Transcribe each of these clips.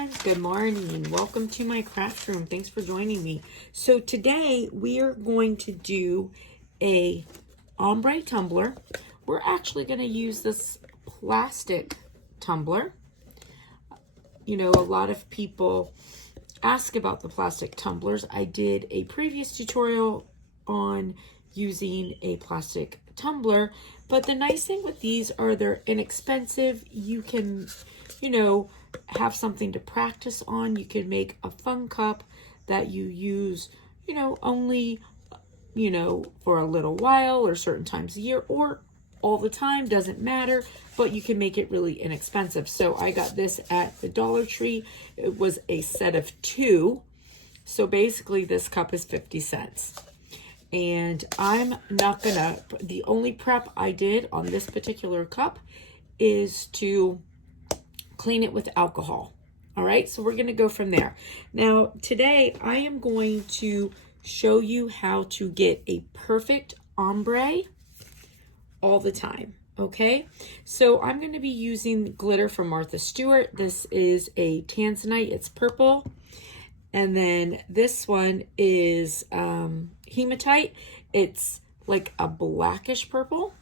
friends, good morning. Welcome to my craft room. Thanks for joining me. So today we are going to do a ombre tumbler. We're actually going to use this plastic tumbler. You know, a lot of people ask about the plastic tumblers. I did a previous tutorial on using a plastic tumbler, but the nice thing with these are they're inexpensive. You can, you know, have something to practice on. You can make a fun cup that you use, you know, only, you know, for a little while or certain times a year or all the time, doesn't matter, but you can make it really inexpensive. So I got this at the Dollar Tree. It was a set of 2. So basically this cup is 50 cents. And I'm not gonna, the only prep I did on this particular cup is to clean it with alcohol. All right, so we're gonna go from there. Now, today I am going to show you how to get a perfect ombre all the time, okay? So I'm gonna be using glitter from Martha Stewart. This is a tanzanite, it's purple. And then this one is hematite. It's like a blackish purple.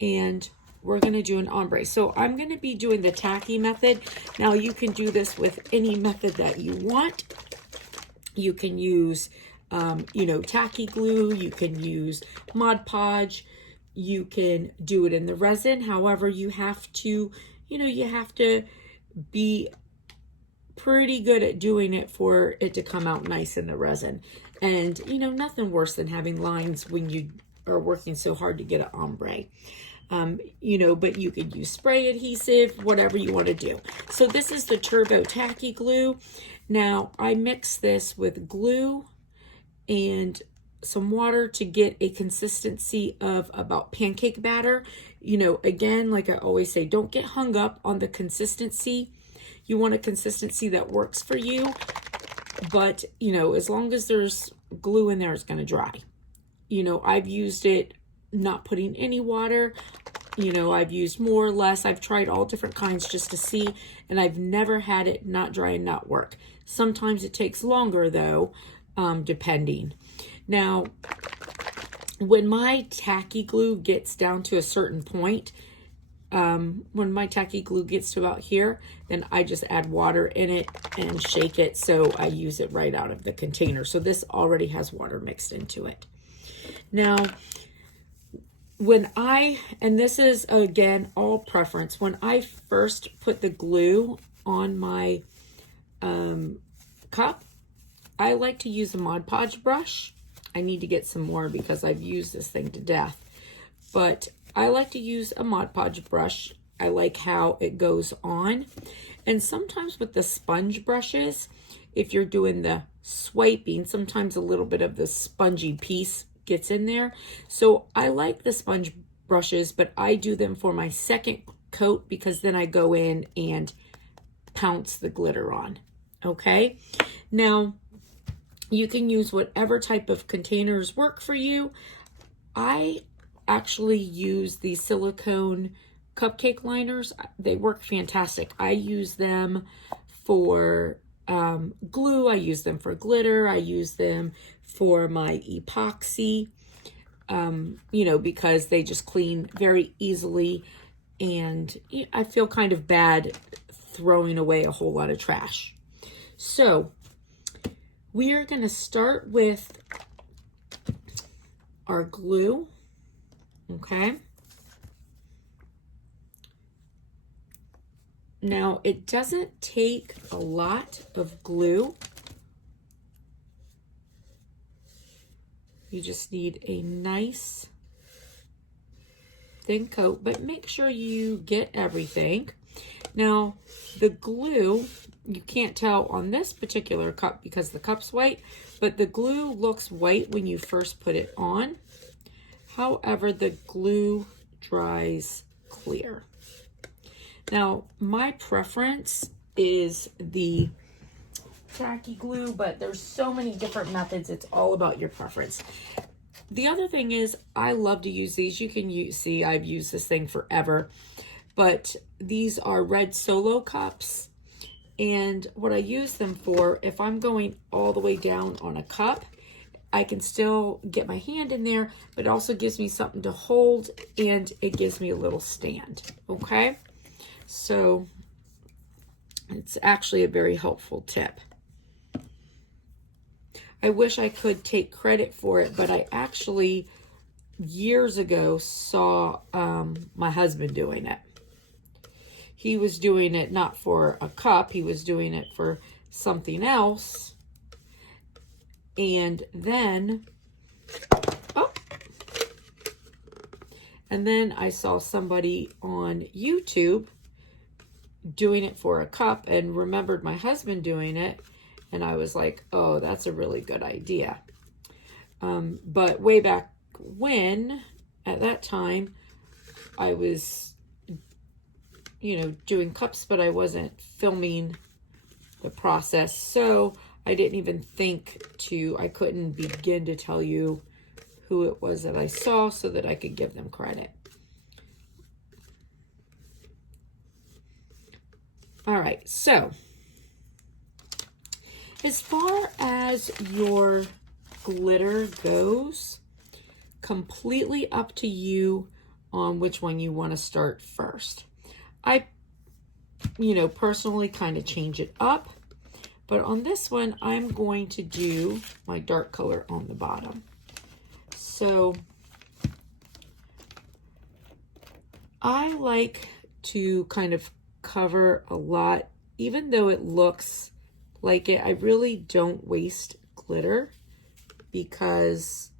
And we're going to do an ombre. So I'm going to be doing the tacky method. Now you can do this with any method that you want. You can use, you know, tacky glue. You can use Mod Podge. You can do it in the resin. However, you have to, you know, you have to be pretty good at doing it for it to come out nice in the resin. And, you know, nothing worse than having lines when you are working so hard to get an ombre. You know, but you could use spray adhesive, whatever you want to do. So this is the Turbo Tacky Glue. Now, I mix this with glue and some water to get a consistency of about pancake batter. You know, again, like I always say, don't get hung up on the consistency. You want a consistency that works for you, but, you know, as long as there's glue in there, it's going to dry. You know, I've used it not putting any water. You know, I've used more or less. I've tried all different kinds just to see, and I've never had it not dry and not work. Sometimes it takes longer, though, depending. Now, when my tacky glue gets down to a certain point, when my tacky glue gets to about here, then I just add water in it and shake it so I use it right out of the container. So this already has water mixed into it. Now, and this is again all preference, when I first put the glue on my cup, I like to use a Mod Podge brush. I need to get some more because I've used this thing to death. But I like to use a Mod Podge brush. I like how it goes on. And sometimes with the sponge brushes, if you're doing the swiping, sometimes a little bit of the spongy piece gets in there. So I like the sponge brushes, but I do them for my second coat because then I go in and pounce the glitter on. Okay. Now you can use whatever type of containers work for you. I actually use the silicone cupcake liners. They work fantastic. I use them for glue. I use them for glitter. I use them for my epoxy, you know, because they just clean very easily. And I feel kind of bad throwing away a whole lot of trash. So we are going to start with our glue. Okay. Now, it doesn't take a lot of glue. You just need a nice thin coat, but make sure you get everything. Now, the glue, you can't tell on this particular cup because the cup's white, but the glue looks white when you first put it on. However, the glue dries clear. Now, my preference is the tacky glue, but there's so many different methods. It's all about your preference. The other thing is I love to use these. You can see I've used this thing forever, but these are red Solo cups. And what I use them for, if I'm going all the way down on a cup, I can still get my hand in there, but it also gives me something to hold, and it gives me a little stand, okay? So it's actually a very helpful tip. I wish I could take credit for it, but I actually years ago saw my husband doing it. He was doing it not for a cup, he was doing it for something else. And then, and then I saw somebody on YouTube doing it for a cup and remembered my husband doing it. And I was like, oh, that's a really good idea. But way back when, at that time, I was, doing cups, but I wasn't filming the process. So I didn't even think I couldn't begin to tell you who it was that I saw so that I could give them credit. All right, so as far as your glitter goes, completely up to you on which one you want to start first. I, personally kind of change it up. But on this one, I'm going to do my dark color on the bottom. So I like to kind of cover a lot, even though it looks like it. I really don't waste glitter because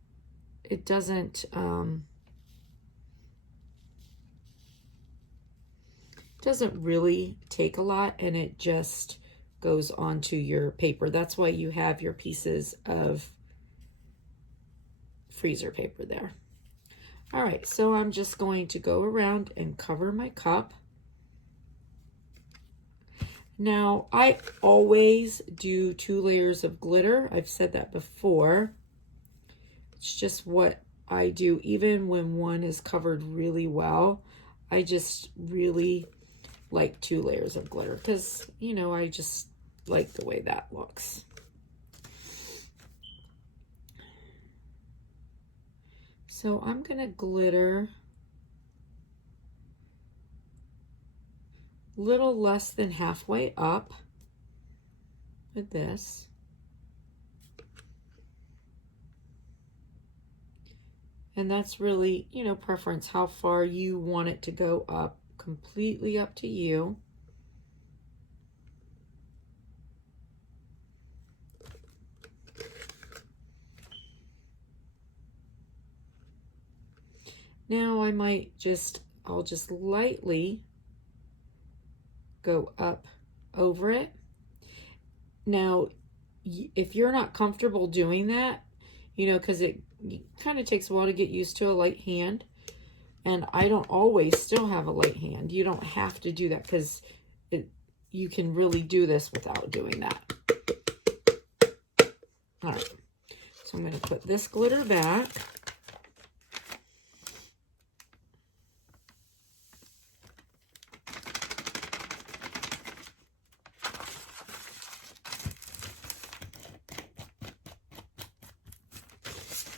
it doesn't really take a lot, and it just goes onto your paper. That's why you have your pieces of freezer paper there. All right, so I'm just going to go around and cover my cup. Now, I always do 2 layers of glitter. I've said that before. It's just what I do, even when one is covered really well. I just really like 2 layers of glitter because, I just like the way that looks. So I'm going to glitter a little less than halfway up with this. And that's really, preference, how far you want it to go up, completely up to you. Now I'll just lightly go up over it. Now, if you're not comfortable doing that, because it kind of takes a while to get used to a light hand, and I don't always still have a light hand. You don't have to do that because you can really do this without doing that. All right, so I'm going to put this glitter back.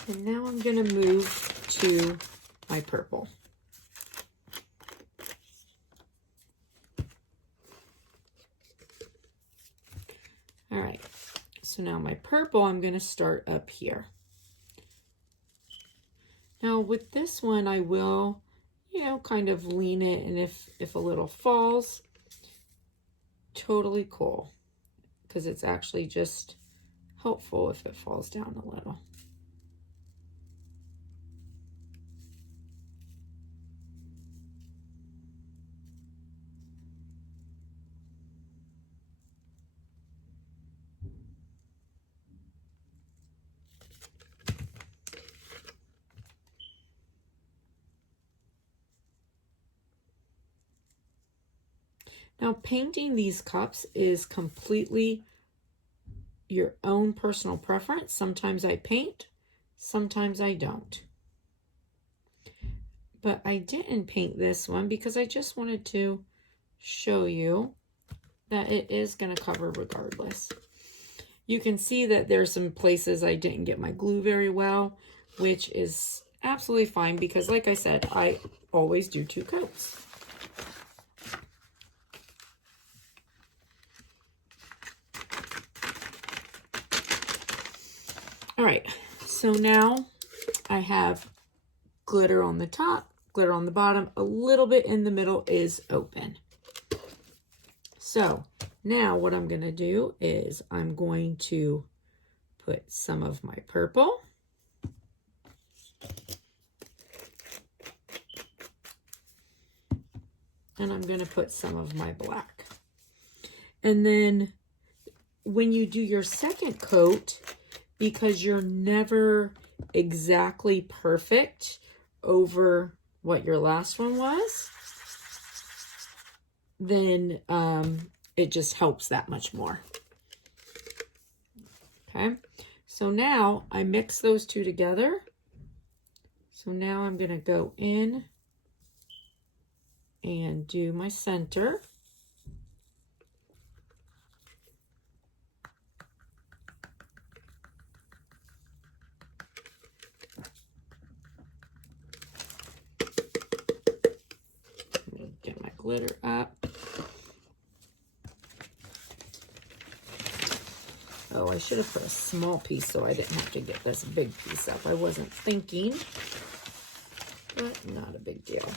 And now I'm going to move to my purple. All right, so now my purple, I'm going to start up here. Now with this one, I will, kind of lean it, and if a little falls, totally cool, because it's actually just helpful if it falls down a little. Now, painting these cups is completely your own personal preference. Sometimes I paint, sometimes I don't. But I didn't paint this one because I just wanted to show you that it is going to cover regardless. You can see that there's some places I didn't get my glue very well, which is absolutely fine because, like I said, I always do 2 coats. All right, so now I have glitter on the top, glitter on the bottom, a little bit in the middle is open. So now what I'm going to do is I'm going to put some of my purple. And I'm going to put some of my black. And then when you do your second coat, because you're never exactly perfect over what your last one was, then it just helps that much more. Okay, so now I mix those 2 together. So now I'm going to go in and do my center. Get my glitter up. Oh, I should have put a small piece so I didn't have to get this big piece up. I wasn't thinking, but not a big deal.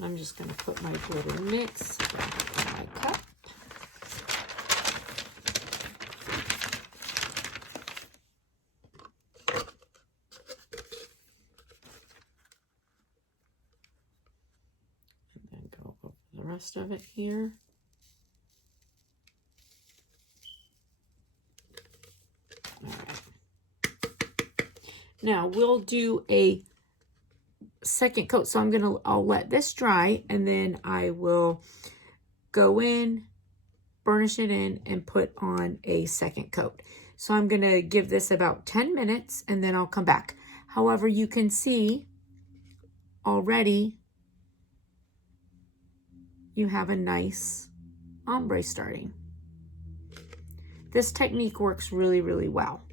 I'm just going to put my glitter mix back in my cup. And then go over the rest of it here. All right. Now we'll do a second coat. So I'll let this dry and then I will go in, burnish it in, and put on a second coat. So I'm going to give this about 10 minutes and then I'll come back. However, you can see already you have a nice ombre starting. This technique works really, really well.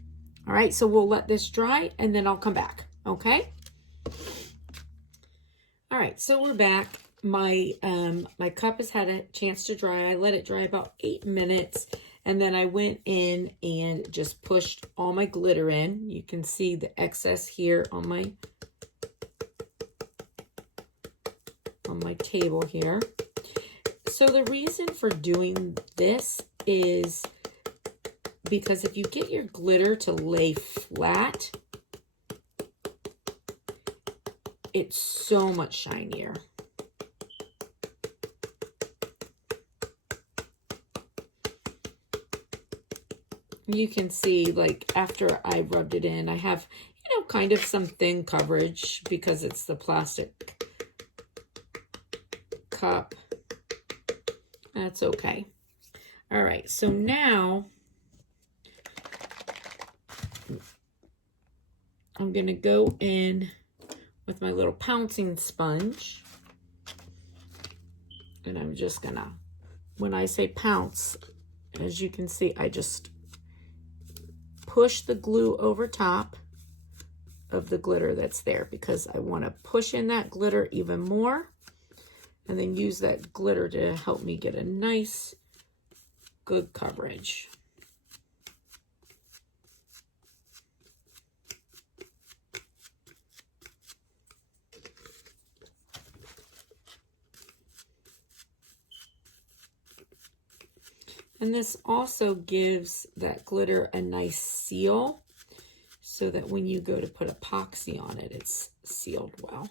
All right, so we'll let this dry and then I'll come back, okay? All right, so we're back. My my cup has had a chance to dry. I let it dry about 8 minutes, and then I went in and just pushed all my glitter in. You can see the excess here on my table here. So the reason for doing this is because if you get your glitter to lay flat, it's so much shinier. You can see, like, after I rubbed it in, I have, you know, kind of some thin coverage because it's the plastic cup. That's okay. All right, so now I'm going to go in with my little pouncing sponge. And I'm just going to, when I say pounce, as you can see, I just push the glue over top of the glitter that's there because I want to push in that glitter even more and then use that glitter to help me get a nice, good coverage. And this also gives that glitter a nice seal so that when you go to put epoxy on it, it's sealed well.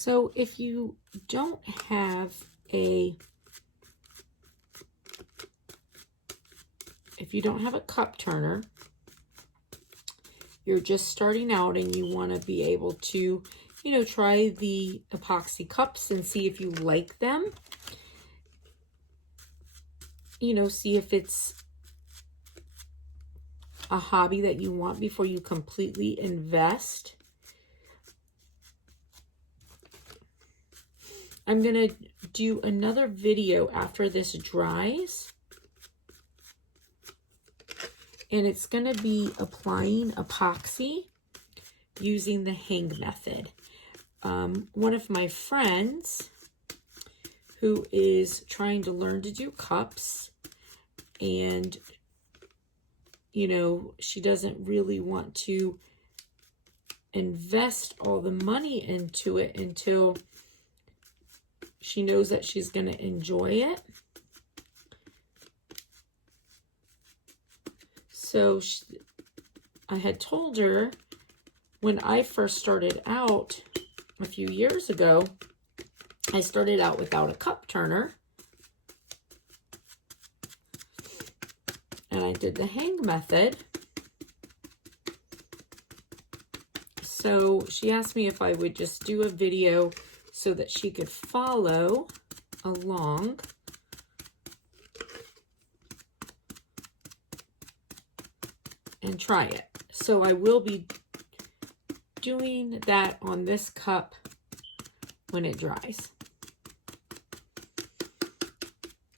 So if you don't have a cup turner, you're just starting out and you want to be able to, you know, try the epoxy cups and see if you like them. You know, see if it's a hobby that you want before you completely invest. I'm going to do another video after this dries. And it's going to be applying epoxy using the hang method. One of my friends who is trying to learn to do cups, and, you know, she doesn't really want to invest all the money into it until she knows that she's going to enjoy it. So I had told her when I first started out a few years ago, I started out without a cup turner. And I did the hang method. So she asked me if I would just do a video so that she could follow along. And try it. So I will be doing that on this cup when it dries.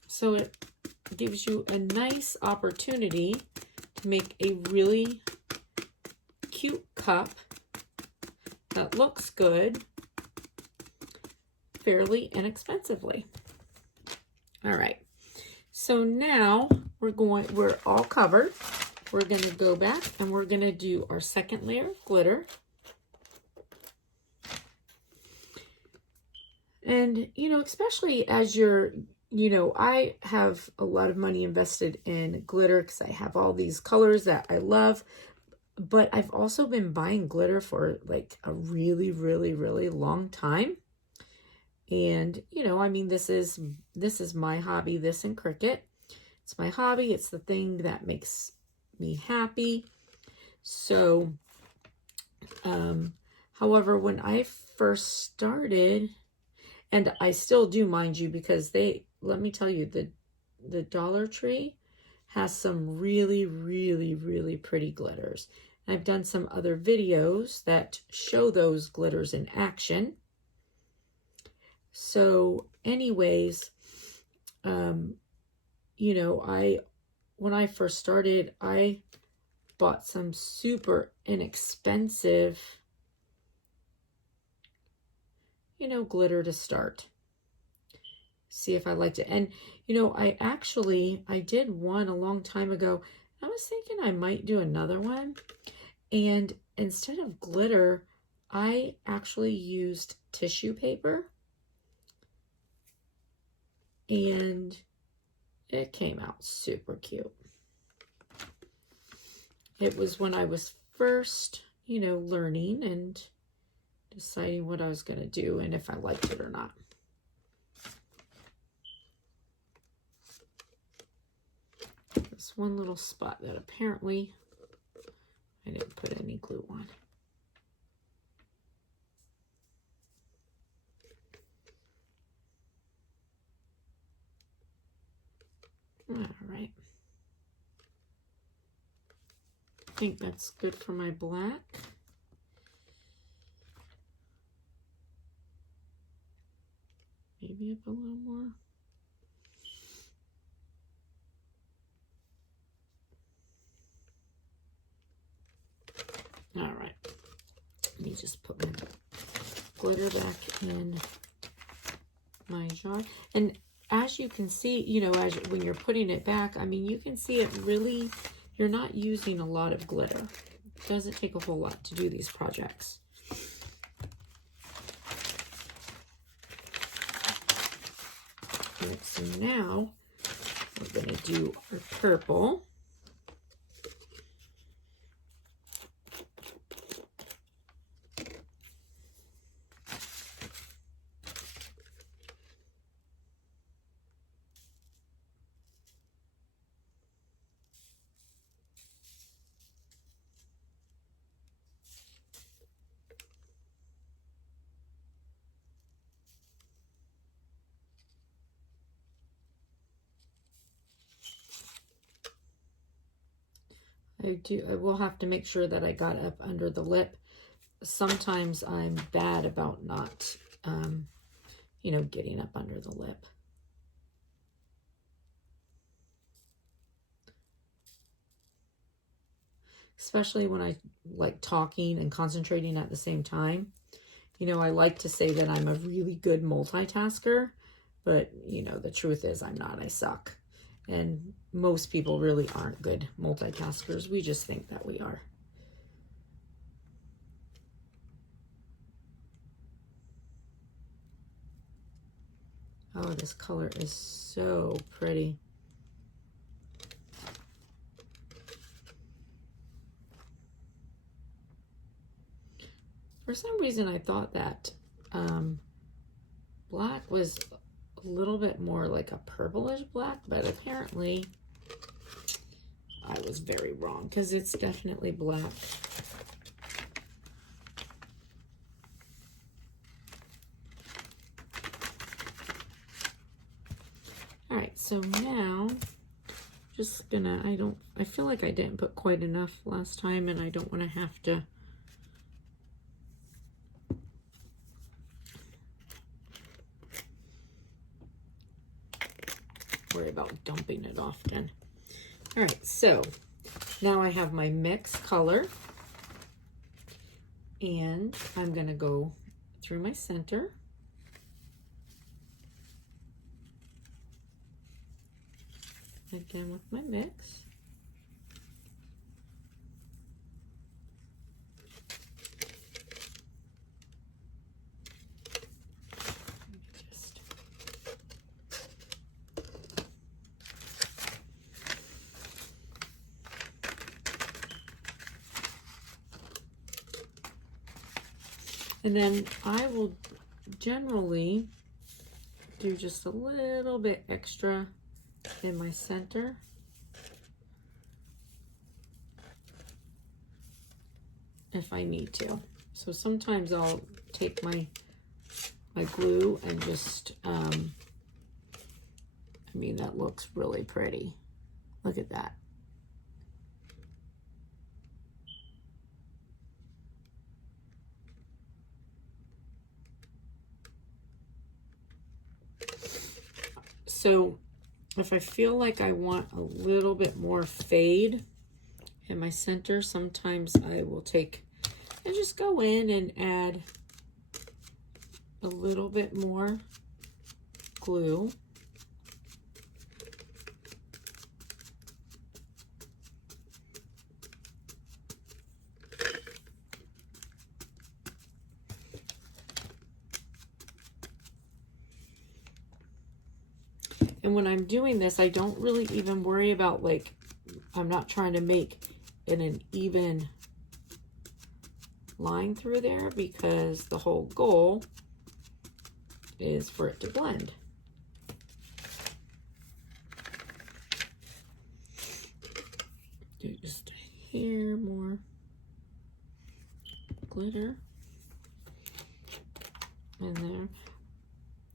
So it gives you a nice opportunity to make a really cute cup that looks good fairly inexpensively. All right. So now we're all covered. We're going to go back and we're going to do our second layer of glitter. And, you know, especially as you're, you know, I have a lot of money invested in glitter because I have all these colors that I love. But I've also been buying glitter for like a really, really, really long time. And, you know, I mean, this is my hobby, this and Cricut. It's my hobby. It's the thing that makes me happy. So, however, when I first started, and I still do, mind you, because let me tell you, the Dollar Tree has some really, really, really pretty glitters. And I've done some other videos that show those glitters in action. So anyways, you know, when I first started, I bought some super inexpensive, you know, glitter to start. See if I liked it. And, you know, I did one a long time ago. I was thinking I might do another one. And instead of glitter, I actually used tissue paper. And it came out super cute. It was when I was first, you know, learning and deciding what I was going to do and if I liked it or not. This one little spot that apparently I didn't put any glue on. All right. I think that's good for my black. Maybe up a little more. All right. Let me just put my glitter back in my jar. And as you can see, you know, when you're putting it back, I mean, you can see it really, you're not using a lot of glitter. It doesn't take a whole lot to do these projects. Right, so now we're going to do our purple. I will have to make sure that I got up under the lip. Sometimes I'm bad about not, you know, getting up under the lip. Especially when I like talking and concentrating at the same time. You know, I like to say that I'm a really good multitasker, but, you know, the truth is I'm not. I suck. And most people really aren't good multitaskers. We just think that we are. Oh, this color is so pretty. For some reason, I thought that black was a little bit more like a purplish black, but apparently I was very wrong because it's definitely black. All right, so now just gonna, I feel like I didn't put quite enough last time, and I don't want to have to worry about dumping it often. All right, so now I have my mix color, and I'm gonna go through my center. Again with my mix. And then I will generally do just a little bit extra in my center. If I need to. So sometimes I'll take my glue and just, I mean, that looks really pretty. Look at that. So if I feel like I want a little bit more fade in my center, sometimes I will take and just go in and add a little bit more glue. And when I'm doing this, I don't really even worry about, like, I'm not trying to make it an even line through there, because the whole goal is for it to blend. Do just a hair more glitter in there.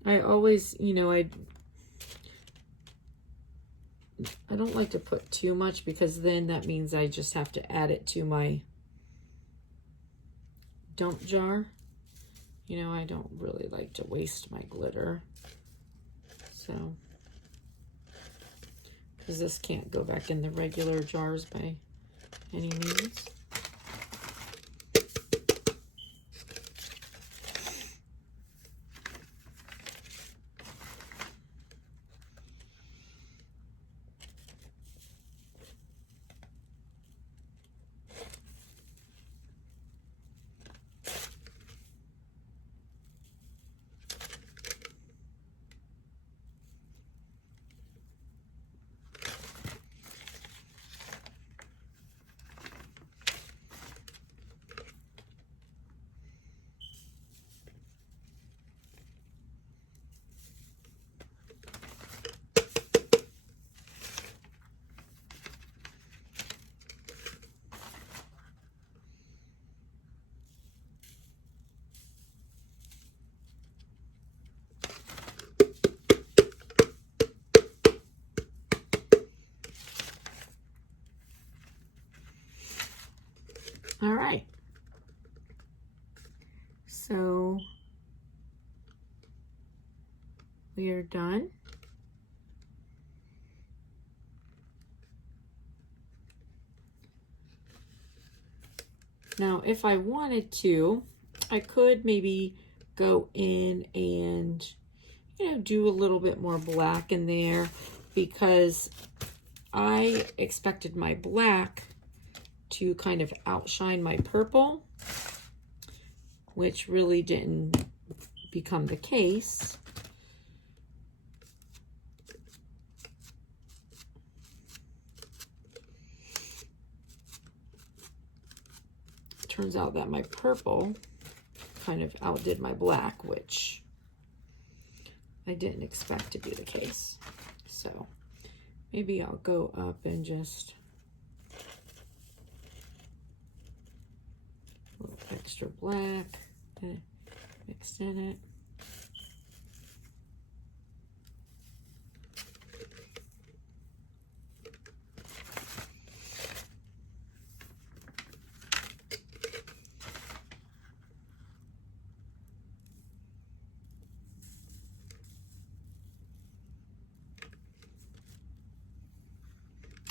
I always, you know, I don't like to put too much, because then that means I just have to add it to my dump jar. You know, I don't really like to waste my glitter. So, because this can't go back in the regular jars by any means. All right. So we are done. Now, if I wanted to, I could maybe go in and, you know, do a little bit more black in there, because I expected my black to kind of outshine my purple, which really didn't become the case. Turns out that my purple kind of outdid my black, which I didn't expect to be the case. So maybe I'll go up and just a little extra black mixed in it.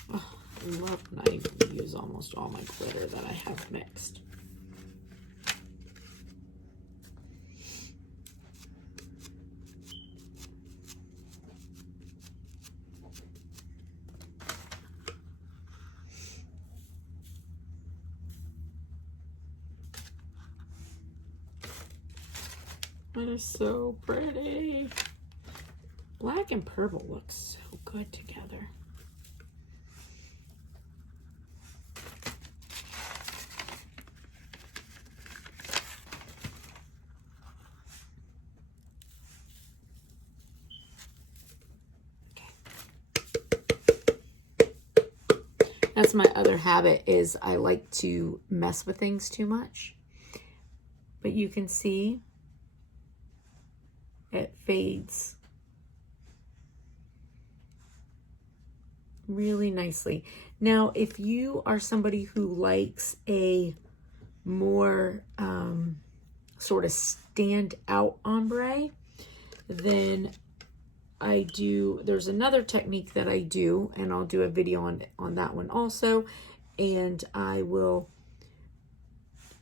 I love when I use almost all my glitter that I have mixed. That is so pretty. Black and purple look so good together. That's my other habit, is I like to mess with things too much. But you can see it fades really nicely. Now, if you are somebody who likes a more sort of stand out ombre, then there's another technique that I do, and I'll do a video on that one also. And I will,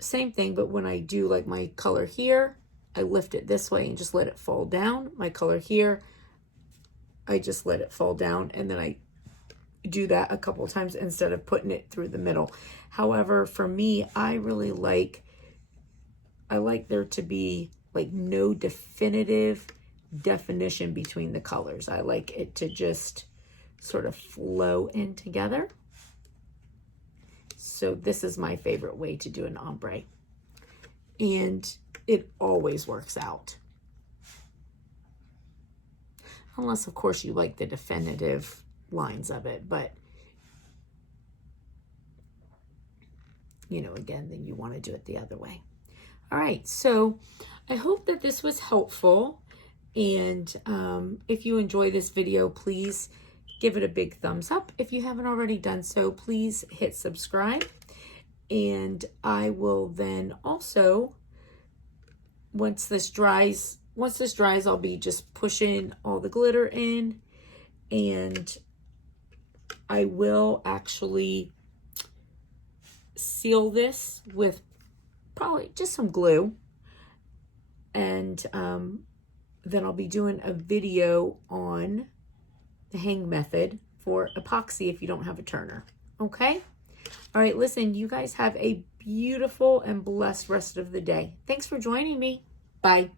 same thing, but when I do like my color here, I lift it this way and just let it fall down. My color here, I just let it fall down, and then I do that a couple times instead of putting it through the middle. However, for me, I really like there to be like no definitive definition between the colors. I like it to just sort of flow in together. So this is my favorite way to do an ombre, and it always works out. Unless, of course, you like the definitive lines of it, but you know, again, then you want to do it the other way. All right, so I hope that this was helpful, and if you enjoy this video, please give it a big thumbs up. If you haven't already done so, please hit subscribe, and I will then also, once this dries, I'll be just pushing all the glitter in, and I will actually seal this with probably just some glue, and then I'll be doing a video on the hang method for epoxy if you don't have a turner. Okay? All right, listen, you guys have a beautiful and blessed rest of the day. Thanks for joining me. Bye.